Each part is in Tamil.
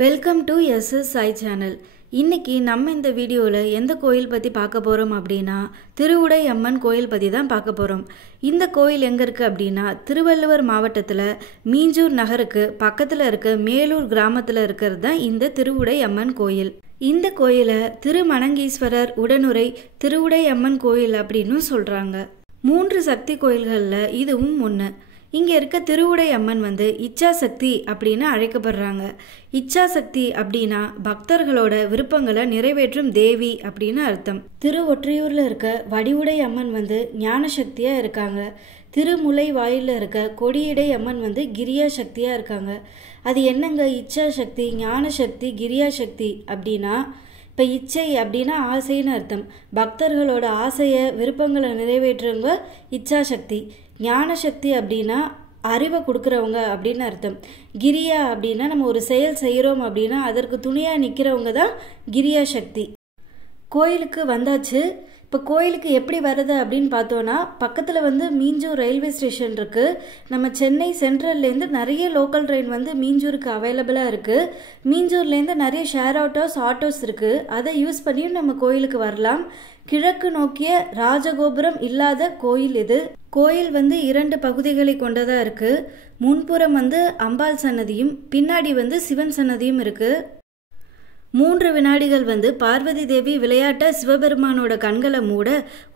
Welcome to SS Sai channel. இன்னைக்கு நம்ம இந்த வீடியோவில் எந்த கோயில் பற்றி பார்க்க போகிறோம் அப்படின்னா திருவுடை அம்மன் கோயில் பற்றி தான் பார்க்க போகிறோம். இந்த கோயில் எங்கே இருக்குது அப்படின்னா திருவள்ளுவர் மாவட்டத்தில் மீஞ்சூர் நகருக்கு பக்கத்தில் இருக்க மேலூர் கிராமத்தில் இருக்கிறது தான் இந்த திருவுடை அம்மன் கோயில். இந்த கோயிலை திருமணங்கீஸ்வரர் உடனுரை திருவுடை அம்மன் கோயில் அப்படின்னு சொல்கிறாங்க. 3 சக்தி கோயில்களில் இதுவும் ஒன்று. இங்கே இருக்க திருவுடை அம்மன் இச்சாசக்தி அப்படின்னு அழைக்கப்படுறாங்க. இச்சாசக்தி அப்படின்னா பக்தர்களோட விருப்பங்களை நிறைவேற்றும் தேவி அப்படின்னு அர்த்தம். திருவொற்றியூரில் இருக்க வடிவுடை அம்மன் ஞான சக்தியாக இருக்காங்க. திருமுலை வாயிலில் இருக்க கொடியடை அம்மன் கிரியா சக்தியாக இருக்காங்க. அது என்னங்க இச்சா சக்தி, ஞான சக்தி, கிரியா சக்தி அப்படின்னா இப்போ இச்சை அப்படின்னா ஆசைன்னு அர்த்தம். பக்தர்களோட ஆசையை விருப்பங்களை நிறைவேற்றுறவங்க இச்சா சக்தி. ஞான சக்தி அப்படின்னா அறிவை கொடுக்குறவங்க அப்படின்னு அர்த்தம். கிரியா அப்படின்னா நம்ம ஒரு செயல் செய்கிறோம் அப்படின்னா அதற்கு துணையாக நிற்கிறவங்க தான் கிரியா சக்தி. கோயிலுக்கு வந்தாச்சு. இப்போ கோயிலுக்கு எப்படி வருது அப்படின்னு பார்த்தோன்னா பக்கத்தில் மீஞ்சூர் ரயில்வே ஸ்டேஷன் இருக்குது. நம்ம சென்னை சென்ட்ரல்லேருந்து நிறைய லோக்கல் ட்ரெயின் மீஞ்சூருக்கு அவைலபிளாக இருக்குது. மீஞ்சூர்லேருந்து நிறைய ஷேர் ஆட்டோஸ் இருக்குது. அதை யூஸ் பண்ணியும் நம்ம கோயிலுக்கு வரலாம். கிழக்கு நோக்கிய ராஜகோபுரம் இல்லாத கோயில் இது. கோயில் 2 பகுதிகளை கொண்டதாக இருக்குது. முன்புறம் அம்பாள் சன்னதியும் பின்னாடி சிவன் சன்னதியும் இருக்குது. 3 வினாடிகள் பார்வதி தேவி விளையாட்ட சிவபெருமானோட கண்களை மூட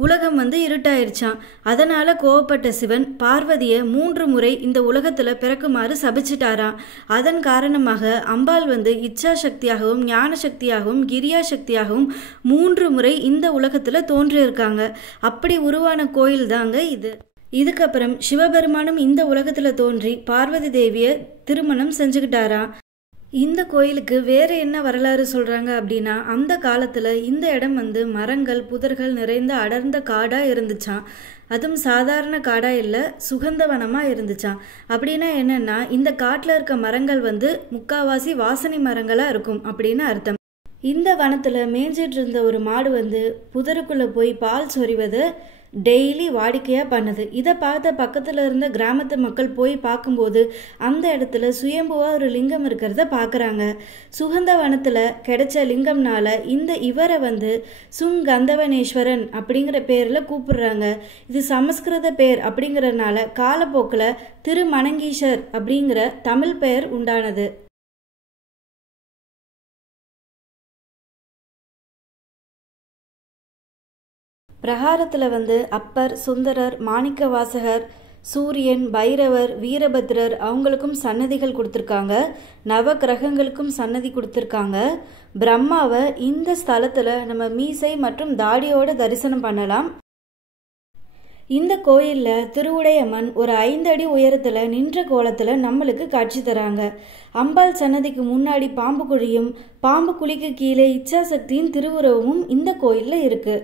உலகம் இருட்டாயிருச்சான். அதனால கோவப்பட்ட சிவன் பார்வதியை 3 முறை இந்த உலகத்துல பிறக்குமாறு சபிச்சிட்டாராம். அதன் காரணமாக அம்பாள் இச்சா சக்தியாகவும் ஞான சக்தியாகவும் கிரியா சக்தியாகவும் 3 முறை இந்த உலகத்துல தோன்றியிருக்காங்க. அப்படி உருவான கோயில் தாங்க இது. இதுக்கப்புறம் சிவபெருமானும் இந்த உலகத்துல தோன்றி பார்வதி தேவியை திருமணம் செஞ்சுக்கிட்டாராம். இந்த கோயிலுக்கு வேறு என்ன வரலாறு சொல்கிறாங்க அப்படின்னா அந்த காலத்தில் இந்த இடம் மரங்கள் புதர்கள் நிறைந்த அடர்ந்த காடாக இருந்துச்சான். அதுவும் சாதாரண காடாக இல்லை, சுகந்தவனமாக இருந்துச்சான். அப்படின்னா என்னென்னா இந்த காட்டில் இருக்க மரங்கள் முக்காவாசி வாசனை மரங்களாக இருக்கும் அப்படின்னு அர்த்தம். இந்த வனத்தில் மேய்ஞ்சிட்டு இருந்த ஒரு மாடு புதருக்குள்ளே போய் பால் சொறிவதை டெய்லி வாடிக்கையாக பண்ணுது. இதை பார்த்த பக்கத்தில் இருந்த கிராமத்து மக்கள் போய் பார்க்கும்போது அந்த இடத்துல சுயம்புவா ஒரு லிங்கம் இருக்கிறத பார்க்குறாங்க. சுகந்த வனத்தில் கிடைச்ச லிங்கம்னால இவரை சுங்கந்தவனேஸ்வரன் அப்படிங்கிற பேரில் கூப்பிடுறாங்க. இது சமஸ்கிருத பேர் அப்படிங்கிறதுனால காலப்போக்கில் திருமணங்கீஸ்வர் அப்படிங்கிற தமிழ் பெயர் உண்டானது. பிரகாரத்தில் அப்பர், சுந்தரர், மாணிக்க வாசகர், சூரியன், பைரவர், வீரபத்ரர் அவங்களுக்கும் சன்னதிகள் கொடுத்துருக்காங்க. நவ கிரகங்களுக்கும் சன்னதி கொடுத்துருக்காங்க. பிரம்மாவை இந்த ஸ்தலத்தில் நம்ம மீசை மற்றும் தாடியோட தரிசனம் பண்ணலாம். இந்த கோயிலில் திருவுடையம்மன் ஒரு 5 அடி உயரத்தில் நின்ற கோலத்தில் நம்மளுக்கு காட்சி தராங்க. அம்பாள் சன்னதிக்கு முன்னாடி பாம்பு குழியும் பாம்பு குழிக்கு கீழே இச்சாசக்தியின் திருவுருவமும் இந்த கோயிலில் இருக்குது.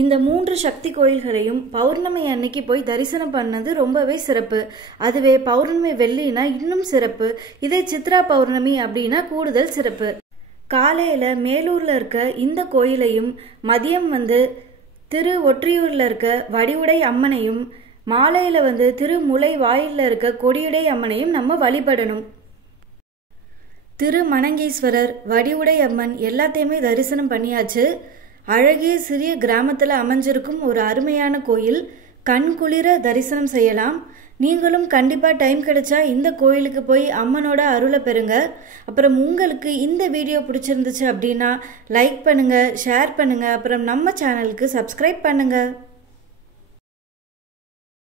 இந்த 3 சக்தி கோயில்களையும் பௌர்ணமி அன்னைக்கு போய் தரிசனம் பண்ணது ரொம்பவே சிறப்பு. அதுவே பௌர்ணமி வெள்ளினா இன்னும் சிறப்பு. இதே சித்ரா பௌர்ணமி அப்படின்னா கூடுதல் சிறப்பு. காலையில் மேலூரில் இருக்க இந்த கோயிலையும் மதியம் திரு ஒற்றியூரில் இருக்க வடிவுடை அம்மனையும் மாலையில் திருமுலை வாயிலில் இருக்க கொடியுடை அம்மனையும் நம்ம வழிபடணும். திருமணங்கீஸ்வரர், வடிவுடை அம்மன் எல்லாத்தையுமே தரிசனம் பண்ணியாச்சு. அழகிய சிறிய கிராமத்தில் அமைஞ்சிருக்கும் ஒரு அருமையான கோயில். கண்குளிர தரிசனம் செய்யலாம். நீங்களும் கண்டிப்பாக டைம் கிடைச்சா இந்த கோயிலுக்கு போய் அம்மனோட அருளை பெறுங்க. அப்புறம் உங்களுக்கு இந்த வீடியோ பிடிச்சிருந்துச்சு அப்படின்னா லைக் பண்ணுங்கள், ஷேர் பண்ணுங்கள். அப்புறம் நம்ம சேனலுக்கு சப்ஸ்கிரைப் பண்ணுங்கள்.